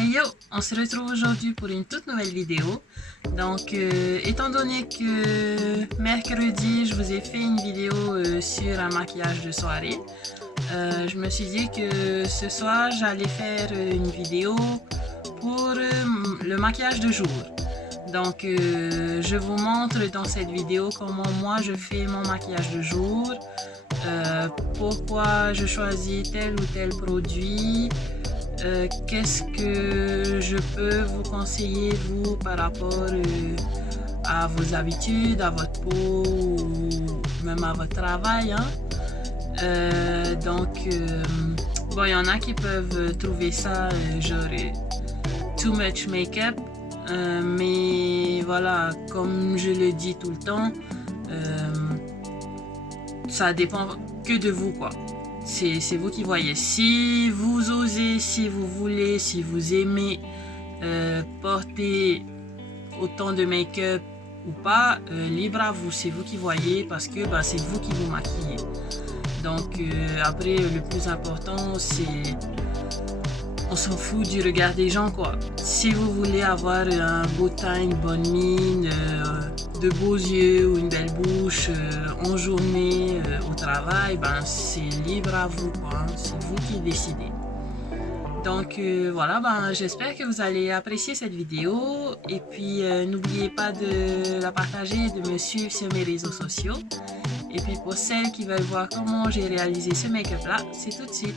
Hey yo, on se retrouve aujourd'hui pour une toute nouvelle vidéo. Donc, étant donné que mercredi, je vous ai fait une vidéo sur un maquillage de soirée, je me suis dit que ce soir, j'allais faire une vidéo pour le maquillage de jour. Donc, je vous montre dans cette vidéo comment moi je fais mon maquillage de jour, pourquoi je choisis tel ou tel produit, qu'est-ce que je peux vous conseiller vous par rapport à vos habitudes, à votre peau ou même à votre travail. Bon, il y en a qui peuvent trouver ça genre too much make-up, mais voilà, comme je le dis tout le temps, ça dépend que de vous quoi. C'est vous qui voyez. Si vous osez, si vous voulez, si vous aimez porter autant de make-up ou pas, libre à vous, c'est vous qui voyez parce que c'est vous qui vous maquillez. Donc après, le plus important, c'est on s'en fout du regard des gens quoi. Si vous voulez avoir un beau teint, une bonne mine, de beaux yeux ou une belle bouche en journée au travail, c'est libre à vous quoi. C'est vous qui décidez. Donc voilà, j'espère que vous allez apprécier cette vidéo et puis n'oubliez pas de la partager et de me suivre sur mes réseaux sociaux. Et puis pour celles qui veulent voir comment j'ai réalisé ce make-up là, c'est tout de suite.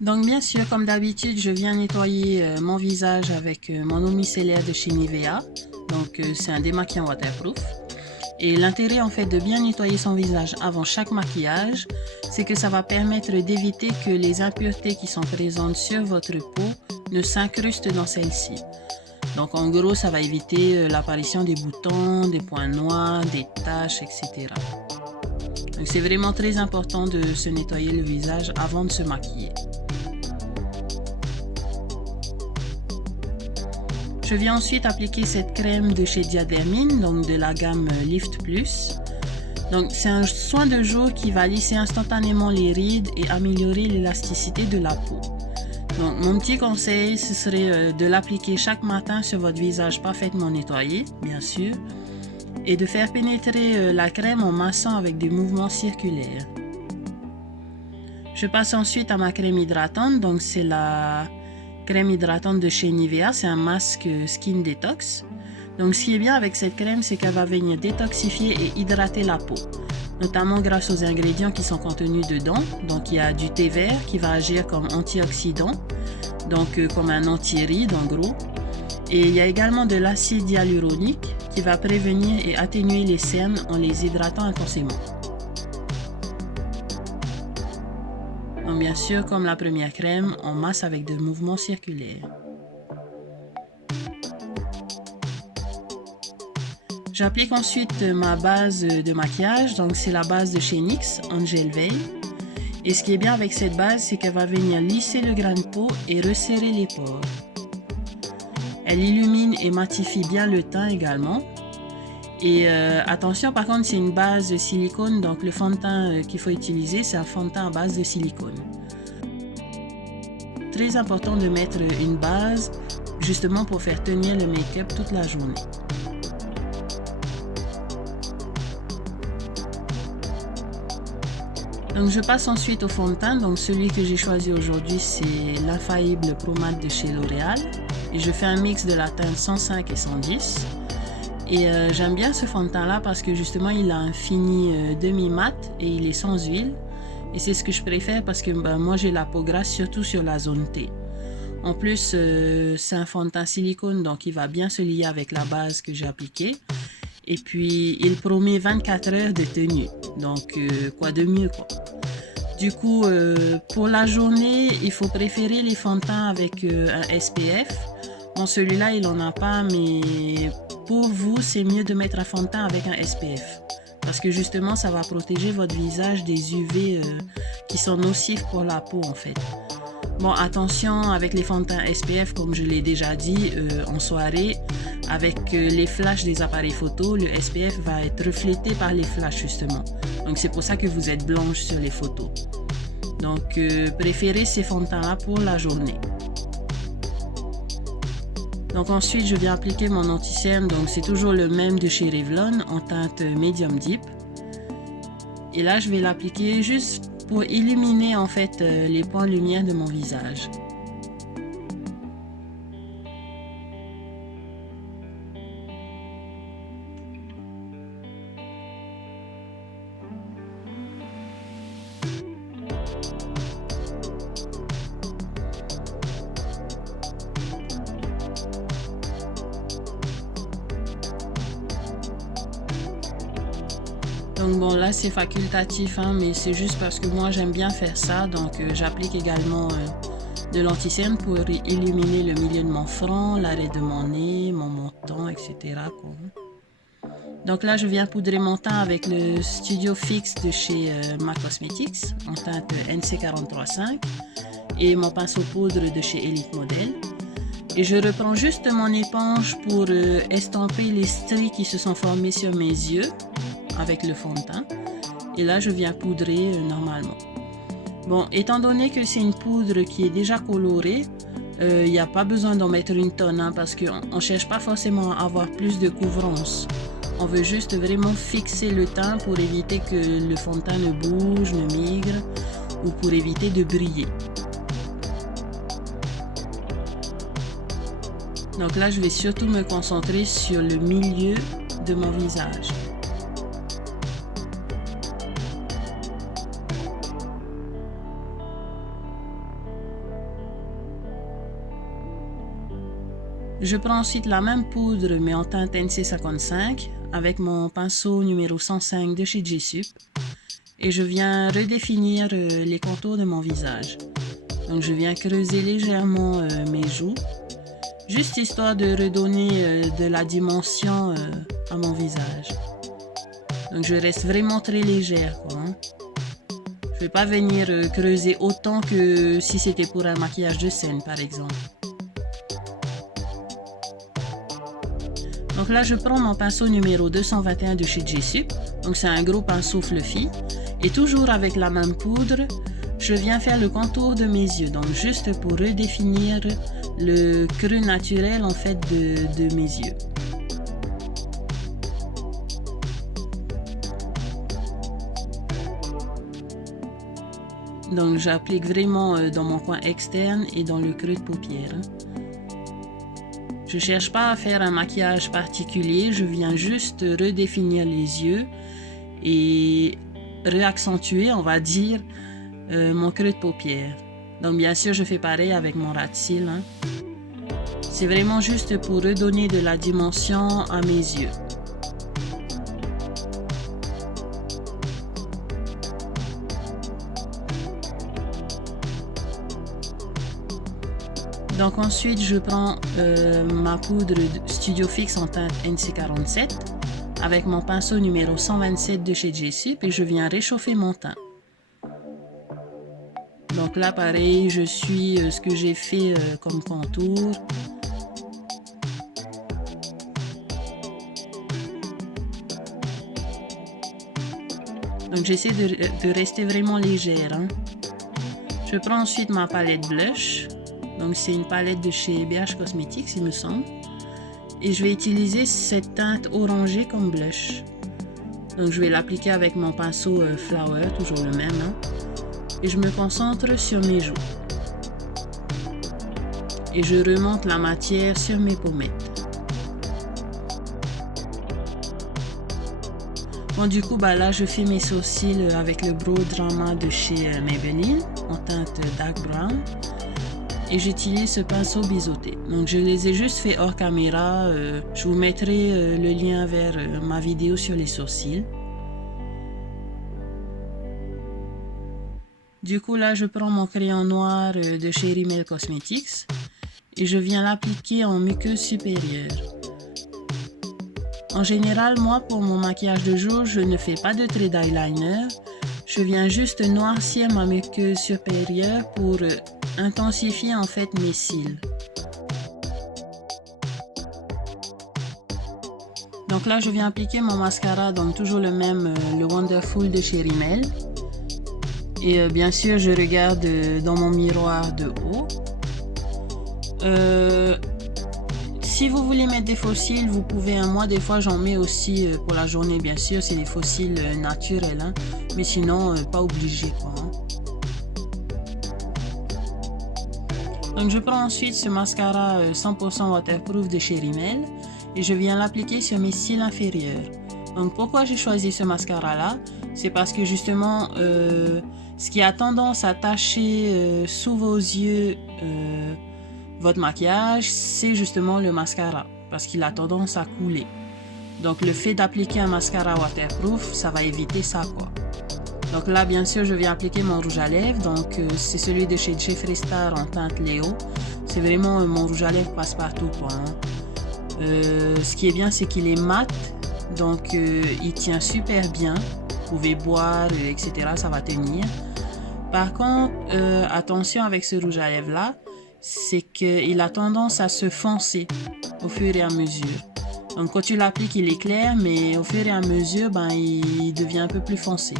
Donc bien sûr, comme d'habitude, je viens nettoyer mon visage avec mon eau micellaire de chez Nivea. Donc c'est un démaquillant waterproof. Et l'intérêt en fait de bien nettoyer son visage avant chaque maquillage, c'est que ça va permettre d'éviter que les impuretés qui sont présentes sur votre peau ne s'incrustent dans celle-ci. Donc en gros, ça va éviter l'apparition des boutons, des points noirs, des taches, etc. Donc c'est vraiment très important de se nettoyer le visage avant de se maquiller. Je viens ensuite appliquer cette crème de chez Diadermine, donc de la gamme Lift Plus. Donc c'est un soin de jour qui va lisser instantanément les rides et améliorer l'élasticité de la peau. Donc mon petit conseil, ce serait de l'appliquer chaque matin sur votre visage parfaitement nettoyé, bien sûr, et de faire pénétrer la crème en massant avec des mouvements circulaires. Je passe ensuite à ma crème hydratante, donc c'est la crème hydratante de chez Nivea, c'est un masque Skin Detox. Donc ce qui est bien avec cette crème, c'est qu'elle va venir détoxifier et hydrater la peau, notamment grâce aux ingrédients qui sont contenus dedans. Donc il y a du thé vert qui va agir comme antioxydant, donc comme un anti-ride en gros. Et il y a également de l'acide hyaluronique qui va prévenir et atténuer les cernes en les hydratant intensément. Donc bien sûr, comme la première crème, on masse avec des mouvements circulaires. J'applique ensuite ma base de maquillage, donc c'est la base de chez NYX, Angel Veil. Et ce qui est bien avec cette base, c'est qu'elle va venir lisser le grain de peau et resserrer les pores. Elle illumine et matifie bien le teint également. Et attention, par contre, c'est une base de silicone, donc le fond de teint qu'il faut utiliser, c'est un fond de teint à base de silicone. Très important de mettre une base, justement pour faire tenir le make-up toute la journée. Donc je passe ensuite au fond de teint, donc celui que j'ai choisi aujourd'hui, c'est l'Infaillible Pro Matte de chez L'Oréal. Et je fais un mix de la teinte 105 et 110. Et j'aime bien ce fond de teint là parce que justement il a un fini demi-mat et il est sans huile. Et c'est ce que je préfère parce que moi j'ai la peau grasse surtout sur la zone T. En plus c'est un fond de teint silicone donc il va bien se lier avec la base que j'ai appliquée. Et puis il promet 24 heures de tenue. Donc quoi de mieux quoi. Du coup pour la journée il faut préférer les fonds de teint avec un SPF. Bon celui-là il n'en a pas mais pour vous, c'est mieux de mettre un fond de teint avec un SPF parce que justement, ça va protéger votre visage des UV qui sont nocifs pour la peau en fait. Bon, attention avec les fonds de teint SPF, comme je l'ai déjà dit en soirée, avec les flashs des appareils photo, le SPF va être reflété par les flashs justement. Donc c'est pour ça que vous êtes blanche sur les photos. Donc préférez ces fonds de teint-là pour la journée. Donc ensuite, je viens appliquer mon anti-cerne. Donc c'est toujours le même de chez Revlon en teinte Medium Deep. Et là, je vais l'appliquer juste pour illuminer en fait les points de lumière de mon visage. Donc bon, là c'est facultatif, hein, mais c'est juste parce que moi j'aime bien faire ça. Donc j'applique également de l'anti-cerne pour illuminer le milieu de mon front, l'arrêt de mon nez, mon menton, etc. quoi. Donc là je viens poudrer mon teint avec le Studio Fix de chez MAC Cosmetics en teinte NC435 et mon pinceau poudre de chez Elite Model. Et je reprends juste mon éponge pour estomper les stries qui se sont formées sur mes yeux avec le fond de teint. Et là je viens poudrer normalement. Bon, étant donné que c'est une poudre qui est déjà colorée, il n'y a pas besoin d'en mettre une tonne, hein, parce qu'on ne cherche pas forcément à avoir plus de couvrance. On veut juste vraiment fixer le teint pour éviter que le fond de teint ne bouge, ne migre, ou pour éviter de briller. Donc là je vais surtout me concentrer sur le milieu de mon visage. Je prends ensuite la même poudre mais en teinte NC55 avec mon pinceau numéro 105 de chez J-Sup et je viens redéfinir les contours de mon visage. Donc je viens creuser légèrement mes joues, juste histoire de redonner de la dimension à mon visage. Donc je reste vraiment très légère, quoi, hein. Je ne vais pas venir creuser autant que si c'était pour un maquillage de scène par exemple. Donc là je prends mon pinceau numéro 221 de chez J-Sup, donc c'est un gros pinceau fluffy, et toujours avec la même poudre, je viens faire le contour de mes yeux, donc juste pour redéfinir le creux naturel en fait de mes yeux. Donc j'applique vraiment dans mon coin externe et dans le creux de paupière. Je ne cherche pas à faire un maquillage particulier, je viens juste redéfinir les yeux et réaccentuer, on va dire, mon creux de paupière. Donc bien sûr, je fais pareil avec mon ras de cils, hein. C'est vraiment juste pour redonner de la dimension à mes yeux. Donc ensuite je prends ma poudre Studio Fix en teinte NC47 avec mon pinceau numéro 127 de chez J-Sup et je viens réchauffer mon teint. Donc là pareil, je suis ce que j'ai fait comme contour. Donc j'essaie de rester vraiment légère, hein. Je prends ensuite ma palette blush. Donc c'est une palette de chez BH Cosmetics, il me semble. Et je vais utiliser cette teinte orangée comme blush. Donc je vais l'appliquer avec mon pinceau Flower, toujours le même, hein. Et je me concentre sur mes joues. Et je remonte la matière sur mes pommettes. Bon du coup bah là je fais mes sourcils avec le Brow Drama de chez Maybelline en teinte Dark Brown. Et j'utilise ce pinceau biseauté. Donc je les ai juste fait hors caméra. Je vous mettrai le lien vers ma vidéo sur les sourcils. Du coup là je prends mon crayon noir de chez Rimmel Cosmetics et je viens l'appliquer en muqueuse supérieure. En général moi pour mon maquillage de jour je ne fais pas de trait d'eyeliner. Je viens juste noircir ma muqueuse supérieure pour intensifier en fait mes cils. Donc là, je viens appliquer mon mascara, donc toujours le même, le Wonderful de chez Rimmel. Et bien sûr, je regarde dans mon miroir de haut. Si vous voulez mettre des faux cils, vous pouvez. Moi, des fois, j'en mets aussi pour la journée, bien sûr. C'est des faux cils naturels, hein. Mais sinon, pas obligé, quoi, hein. Donc, je prends ensuite ce mascara 100% waterproof de chez Rimmel et je viens l'appliquer sur mes cils inférieurs. Donc, pourquoi j'ai choisi ce mascara-là? C'est parce que justement, ce qui a tendance à tacher sous vos yeux votre maquillage, c'est justement le mascara, parce qu'il a tendance à couler. Donc le fait d'appliquer un mascara waterproof, ça va éviter ça, quoi. Donc là, bien sûr, je viens appliquer mon rouge à lèvres. Donc c'est celui de chez Jeffree Star en teinte Léo. C'est vraiment mon rouge à lèvres passe-partout, quoi, hein. Ce qui est bien, c'est qu'il est mat, donc il tient super bien. Vous pouvez boire, etc. Ça va tenir. Par contre, attention avec ce rouge à lèvres là, c'est qu'il a tendance à se foncer au fur et à mesure. Donc quand tu l'appliques, il est clair, mais au fur et à mesure, ben, il devient un peu plus foncé.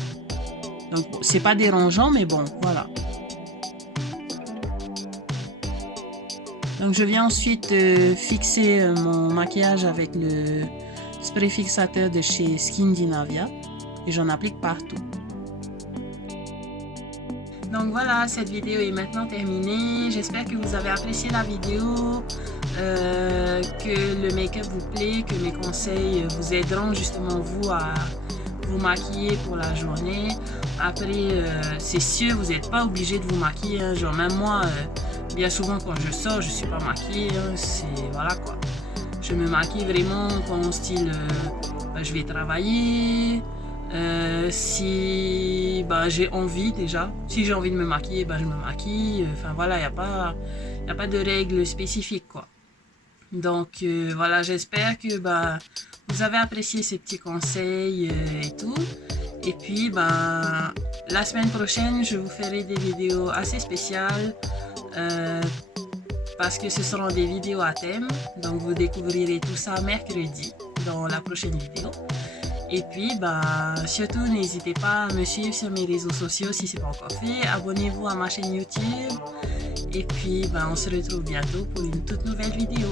Donc c'est pas dérangeant, mais bon, voilà. Donc je viens ensuite fixer mon maquillage avec le spray fixateur de chez Skindinavia et j'en applique partout. Donc voilà, cette vidéo est maintenant terminée. J'espère que vous avez apprécié la vidéo, que le make-up vous plaît, que mes conseils vous aideront justement vous à vous maquiller pour la journée. Après, c'est sûr, vous n'êtes pas obligé de vous maquiller, hein. Genre même moi, bien souvent quand je sors, je suis pas maquillée, hein. C'est voilà quoi. Je me maquille vraiment quand style, je vais travailler. Si j'ai envie déjà, si j'ai envie de me maquiller, je me maquille. Enfin voilà, il n'y a pas de règles spécifiques, quoi. Donc voilà, j'espère que vous avez apprécié ces petits conseils et tout. Et puis la semaine prochaine, je vous ferai des vidéos assez spéciales parce que ce seront des vidéos à thème. Donc vous découvrirez tout ça mercredi dans la prochaine vidéo. Et puis, surtout, n'hésitez pas à me suivre sur mes réseaux sociaux si ce n'est pas encore fait. Abonnez-vous à ma chaîne YouTube. Et puis, on se retrouve bientôt pour une toute nouvelle vidéo.